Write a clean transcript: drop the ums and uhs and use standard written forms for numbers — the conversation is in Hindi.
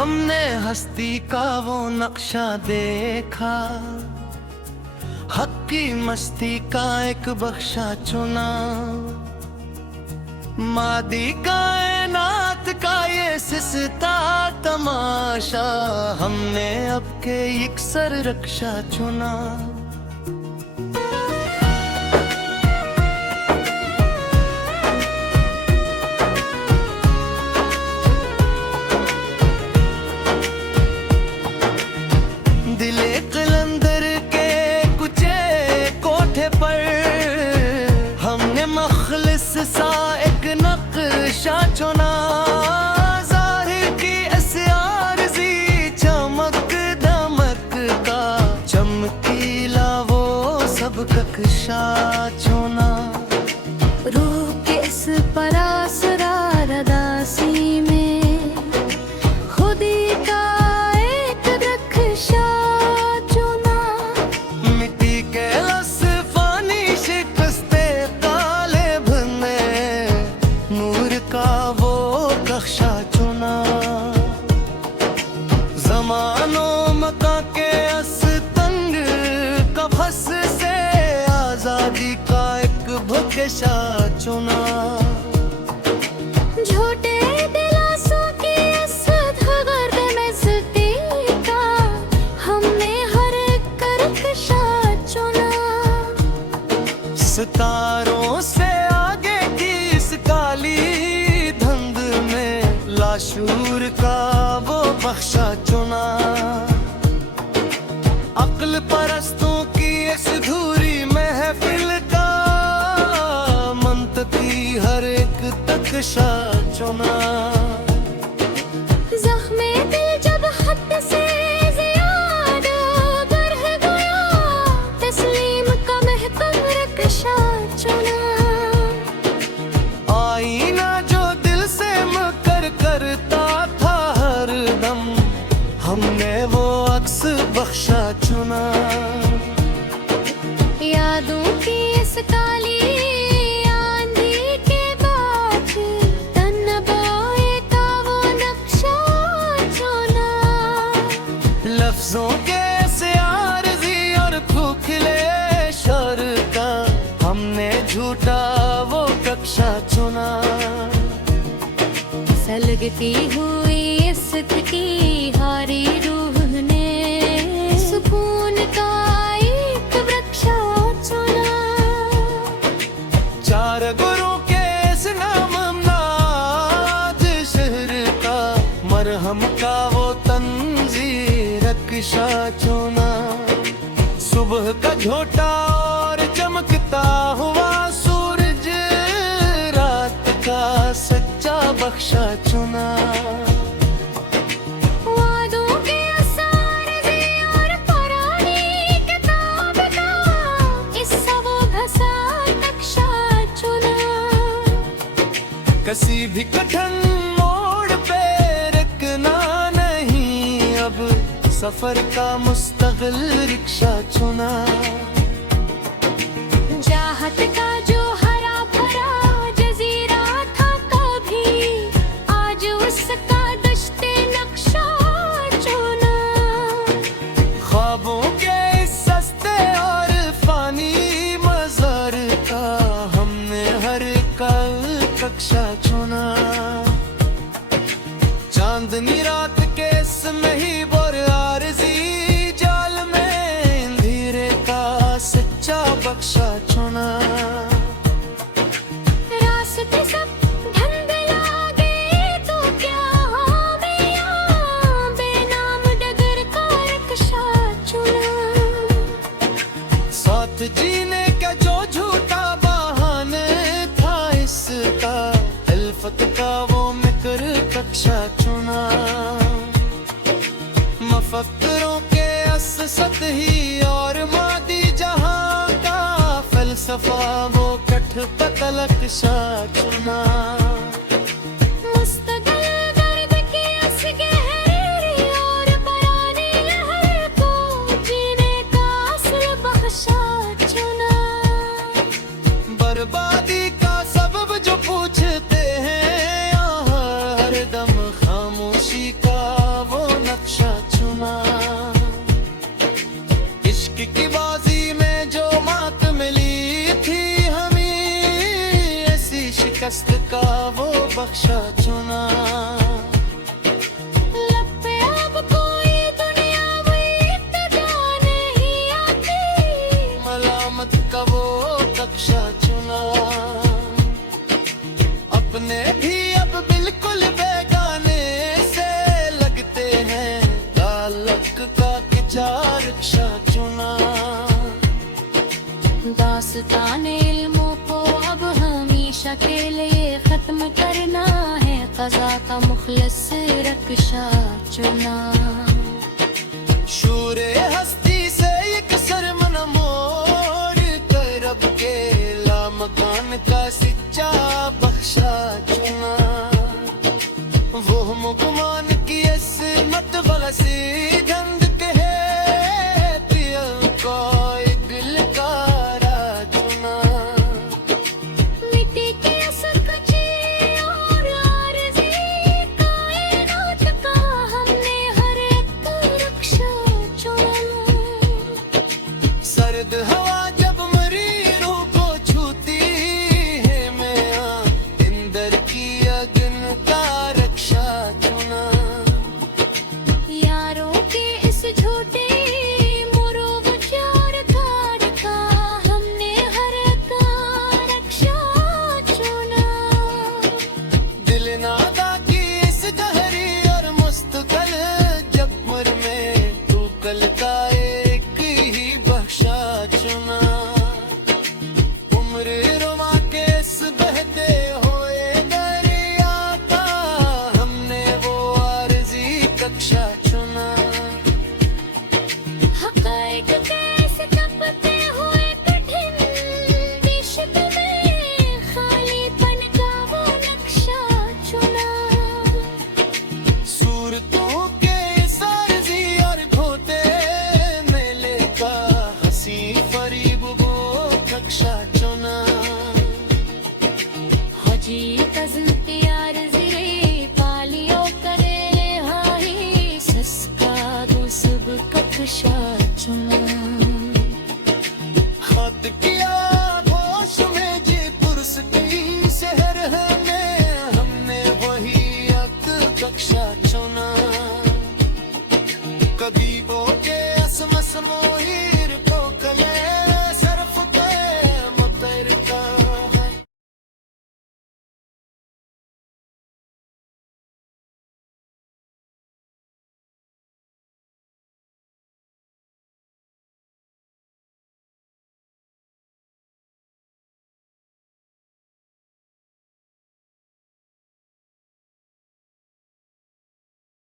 हमने हस्ती का वो नक्शा देखा, हक की मस्ती का एक बख्शा चुना। मादी कायनात का ये सिसता तमाशा, हमने अब के इक्सर रक्षा चुना। दिले कलंदर के कुचे कोठे पर हमने मखलिस सा एक नक्शा चुना। ज़ाहिर की अस्यारज़ी चमक दमक का, चमकीला वो सब कक्षा चुना। रूह के इस परासरार दासी में खुदी का एक नक्शा चुना। मिट्टी के लसफानी शिकस्ते काले भने, नूर का वो कक्षा चुना। ज़मानों मका के अस्तंग कफस से आज़ादी का एक भुकशा चुना। झूठे दिलासों की इस धगर में सती का, हमने हर एक नक्शा चुना। सितारों से आगे की इस काली धुंध में लाशूर का वो बख्शा चुना। अक्ल परस्तों की इस धूरी महफिल का, मंतकी हर एक तकशा चुना। ज़ख्मे दिल जब हद से ज़्यादा बढ़ गया, तस्लीम का महकम रक्षा चुना। आईना जो दिल से मकर करता था हर दम, हमने वो अक्स बख्शा चुना। यादों की इस काली आंधी के बाद, तन्नबाए का वो नक्शा चुना। लफ्जों के से आरज़ी और खोखले शर का, हमने झूठा वो कक्षा चुना। सलगती हुई इस की हारी रूह ने सुकून का एक वृक्षा चुना। चार गुरु के इस नामनाद शहर का, मरहम का वो तंजीर रक्षा चुना। सुबह का झोटा और चमकता हुआ सूरज, रात का सच्चा बख्शा चुना। वादों के असारज़ी और पुरानी किताब का, इससा वो घसा नक्शा चुना। किसी भी कठिन मोड़ पे रुकना नहीं, अब सफर का मुस्तकिल रिक्शा चुना। चाहत का जो हरा भरा जजीरा था कभी, आज उसका दश्ते नक्शा चुना। ख्वाबों के इस सस्ते और फानी मज़र का, हमने हर कल कक्षा चुना। चांदनी रात के इसमें ही बोर आरज़ी जाल में, अंधेरे का सच्चा बख्शा चुना। रास्ते सब धुंधला गए तो क्या हो गया, बेनाम डगर का नक्शा चुना। साथ जीने का जो झूठा बहाने था इसका, अल्फत का वो मिकर कक्षा चुना। मफक्करों के अससत ही और मादी जहां का फलसफा, वो कठ पतलक सा चुना। मुस्तकिल गर्द की इस गहरी और बरानी लहर को, जीने का असल बख्शा चुना। बर्बादी का सबब जो पूछते हैं यहाँ हरदम, खामोशी का वो शिकस्त का वो बख्शा चुना। लब पे अब कोई दुनिया वही इब्तिदा नहीं आती, मलामत का वो कक्षा चुना। अपने भी अब बिल्कुल बेगाने से लगते हैं, ताल्लुक का किचा रिक्शा चुना। दास्ताने इल्मों को अब हमेशा के लिए खत्म करना है, क़ज़ा का मुखलिस रक्षा चुना। शूरे हस्त